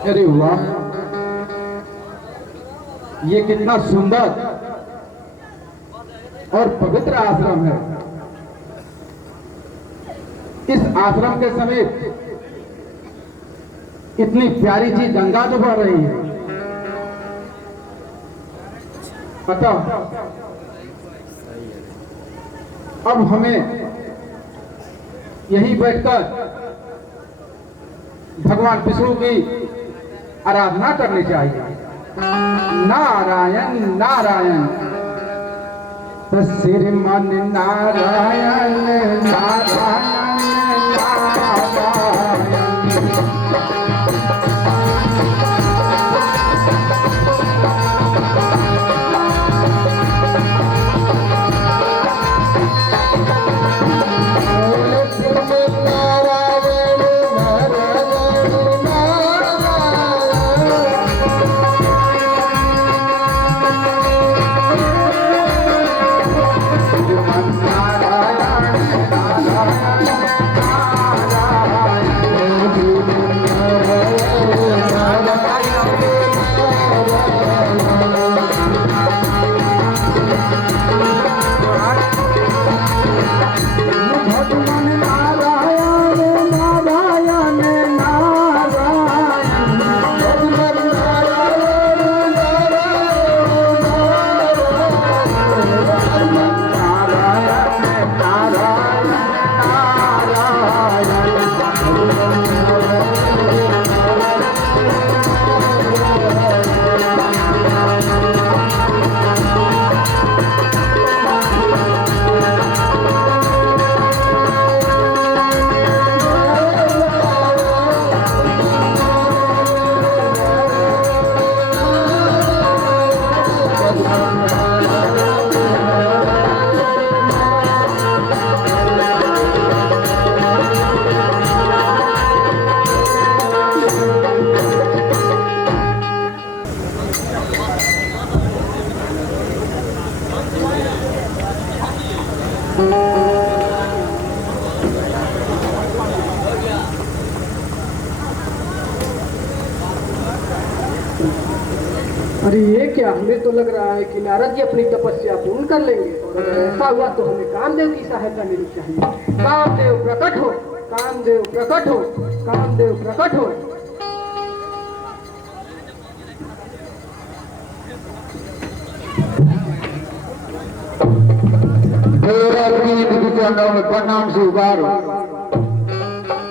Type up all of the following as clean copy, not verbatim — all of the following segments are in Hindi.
अरे वाह, ये कितना सुंदर और पवित्र आश्रम है। इस आश्रम के समीप इतनी प्यारी सी गंगा तो बह रही है। अतः अब हमें यहीं बैठकर भगवान विष्णु की आराधना करनी चाहिए। नारायण नारायण श्रीमन नारायण नारायण नारायण। अरे ये क्या, हमें तो लग रहा है कि नारद जी अपनी तपस्या पूर्ण कर लेंगे, और अगर ऐसा हुआ तो हमें कामदेव की सहायता लेनी चाहिए। कामदेव प्रकट हो, कामदेव प्रकट हो, कामदेव प्रकट हो। प्रणाम स्वीकार।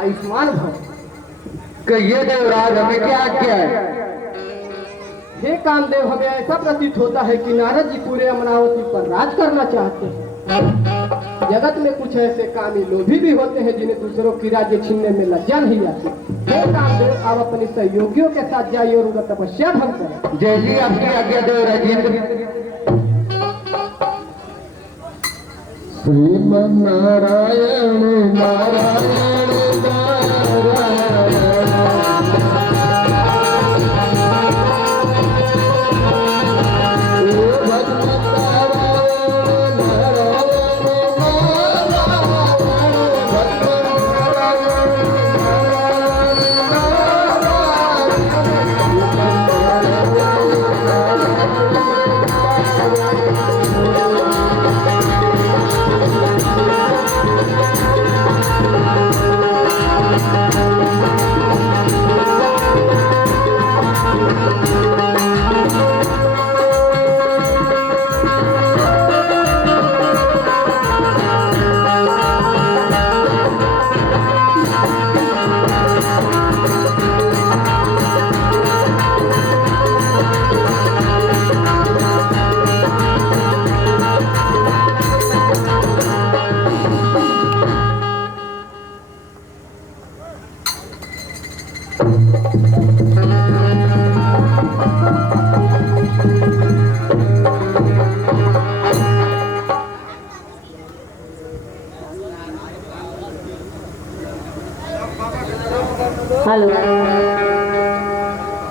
आयुष्मान भव। कहिए देवराज, हमें क्या क्या है? हे कामदेव, हमें ऐसा प्रतीत होता है कि नारद जी पूरे अमरावती पर राज करना चाहते हैं। जगत में कुछ ऐसे कामी लोभी भी होते हैं जिन्हें दूसरों की राज्य छीनने में लज्जा नहीं आती। हे कामदेव, आप अपने सहयोगियों के साथ जाइए और उनका तपस्या भंग करें। जैसी आपकी आज्ञा देवराज। श्रीमन नारायण नारायण नारायण। हेलो,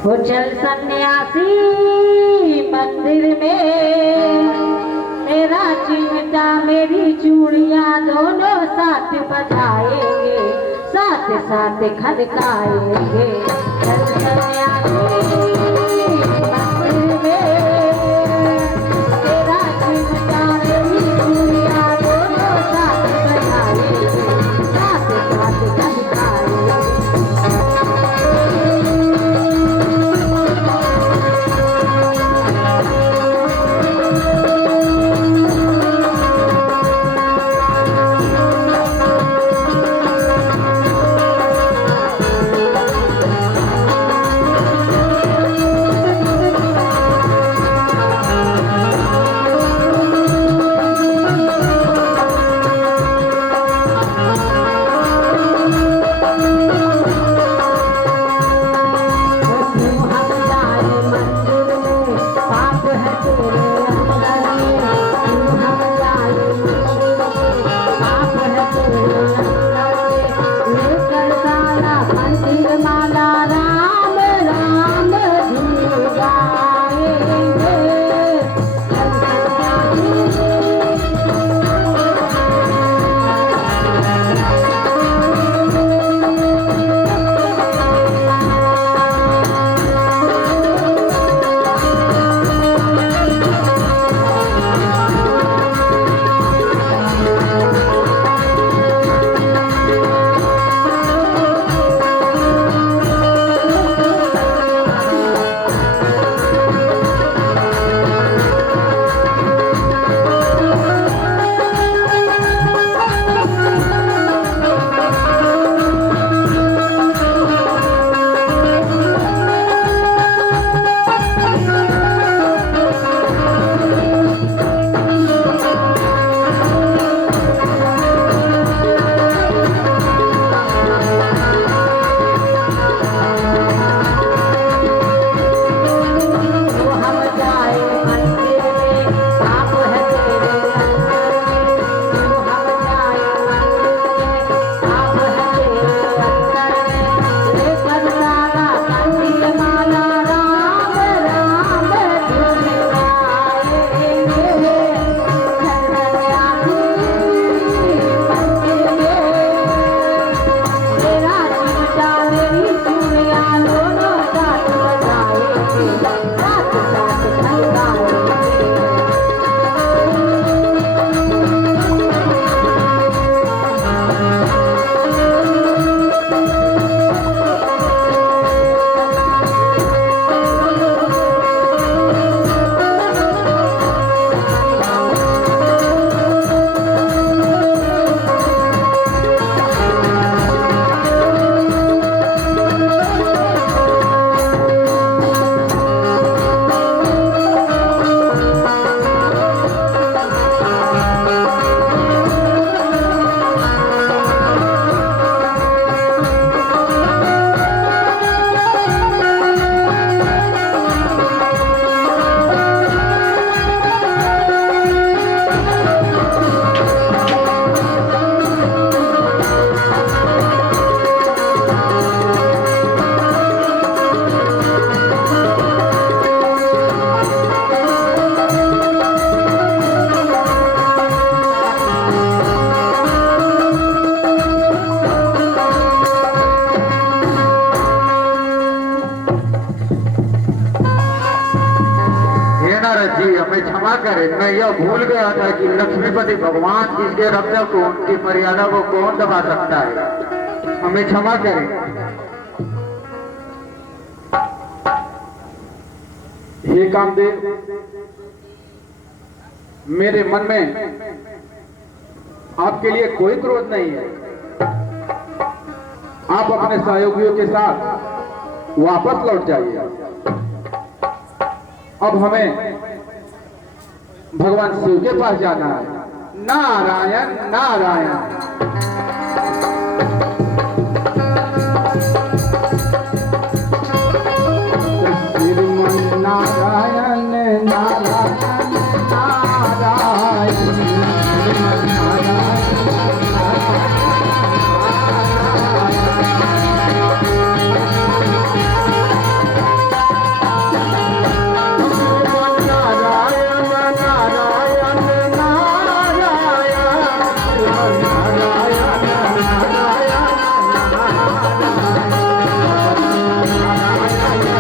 वो चल सन्यासी मंदिर में, मेरा चिमटा मेरी चूड़ियां दोनों साथ बजाएंगे। साथ साथ खनकाएंगे चल सन्यासी मंदिर में तेरा चिमटा रही चूड़ियां दोनों साथ बनाएंगे साथ साथ खनकाएंगे। जी हमें क्षमा करें, मैं यह भूल गया था कि लक्ष्मीपति भगवान जिसके रक्षक को उनकी मर्यादा को कौन दबा सकता है। हमें क्षमा करें। हे कामदेव, मेरे मन में आपके लिए कोई क्रोध नहीं है। आप अपने सहयोगियों के साथ वापस लौट जाइए। अब हमें भगवान शिव के पास जाना है। नारायण नारायण।